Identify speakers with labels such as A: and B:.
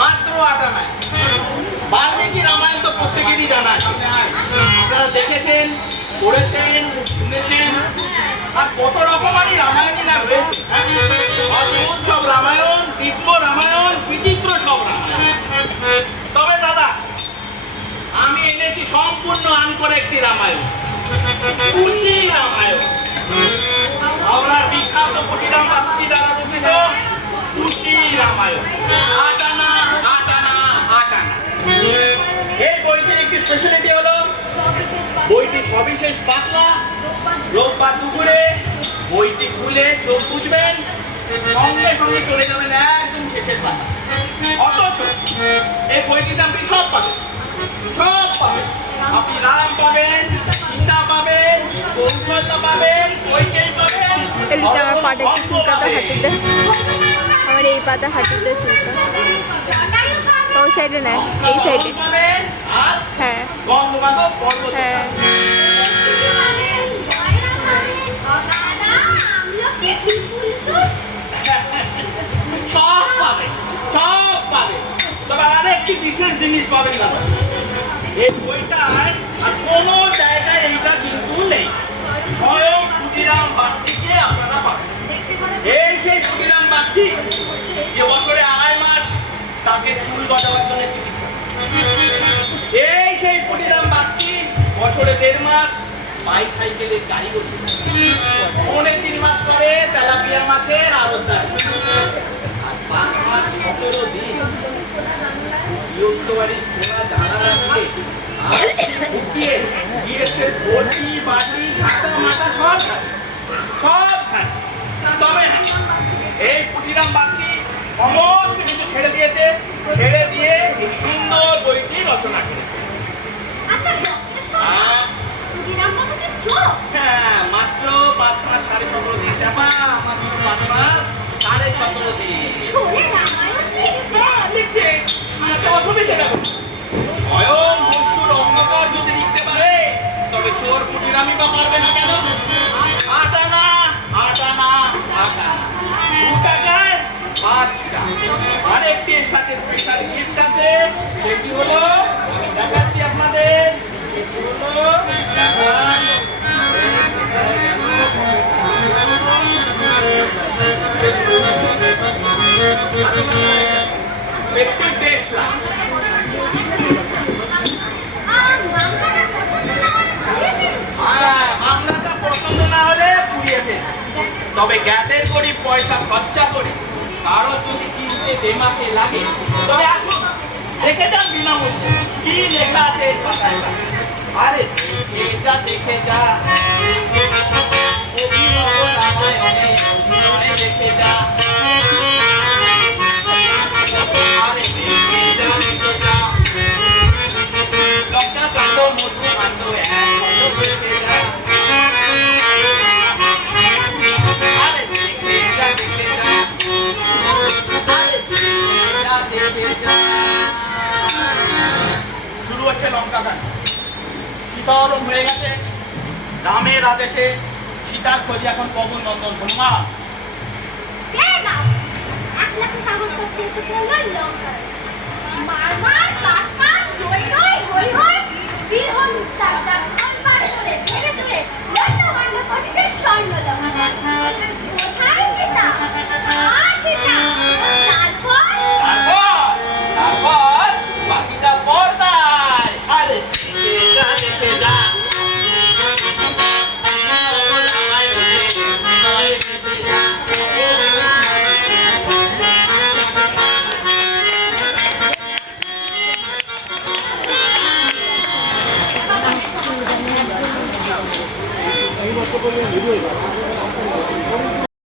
A: মাত্র আটানায় বাল্মীকি রামায়ণ তো প্রত্যেকেরই জানা আছে। আপনারা দেখেছেন, পড়েছেন, শুনেছেন, আর কত রকমারই রামায়ণই না রয়েছে। সব রামায়ণ, দিব্য রামায়ণ, বিচিত্র সব রামায়ণ। তবে দাদা, আমি এনেছি সম্পূর্ণ আনকোর একটি রামায়ণ। সবিশেষ পাতলা রোববার দুপুরে বইটি খুলে চোখ বুঝবেন সঙ্গে সঙ্গে চলে যাবেন একদম শেষের পাতা। অথচ এই বইটিতে আপনি সব পাবেন সব পাবেন। আপনি রাম পাবেন সীতা পাবেন কৌশলতা পাবেন বইকেই পাবেন।
B: আমার পাটা একটু
A: অঙ্ক
B: হাঁটুতে। আমার এই পাতা হাঁটুতে চুলকা ওই সাইডে না? এই সাইডে হ্যাঁ। হ্যাঁ।
A: বিশেষ জিনিস পাবেন দাদা এই বইটার আর কোনো জায়গায় এইটা কিন্তু নেই। স্বয়ং ক্ষুদিরাম আপনারা পাবেন। এই সেই ক্ষুদিরাম বাগচি যে বছরে আড়াই মাস তাকে চুল গজাবার জন্য চিকিৎসা এই সেই ক্ষুদিরাম বাগচি বছরে দেড় মাস বাইক সাইকেলের গাড়ি বলি পৌনে তিন মাস পরে তেলাপিয়া মাছের আর পাঁচ মাস সতেরো দিন গৃহস্থ বাড়ির খোলা জানালা দিয়ে আর উঠিয়ে গিয়েছে মাটা সব ছাড়ে। সব ছাড়ে। তবে হ্যাঁ, এই কুটিরাম বাগচি সমস্ত কিছু ছেড়ে দিয়েছে ছেড়ে দিয়ে এই সুন্দর বইটি রচনা করেছে। আহ, হ্যাঁ মাত্র পাঁচ মাস সাড়ে সতেরো দিন চাপা মাত্র পাঁচ মাস সাড়ে সতেরো দিন লিখছে। আচ্ছা বা পারবে না কেন আটানা আটানা আটানা দু টাকায় পাঁচটা আর একটি সাথে স্পেশাল গিফট আছে? সেটি হলো তবে গ্যাটের করি পয়সা খরচা করি কারও যদি কিনতে দেমাতে লাগে, তবে আসুন দেখে যান বিনামূল্যে কি লেখা আছে এই পাতায়? আরে, এটা দেখে যা। সীতাহরণ হয়ে গেছে। রামের আদেশে সীতার খোঁজে এখন পবন নন্দন হনুমান।
C: মারমা?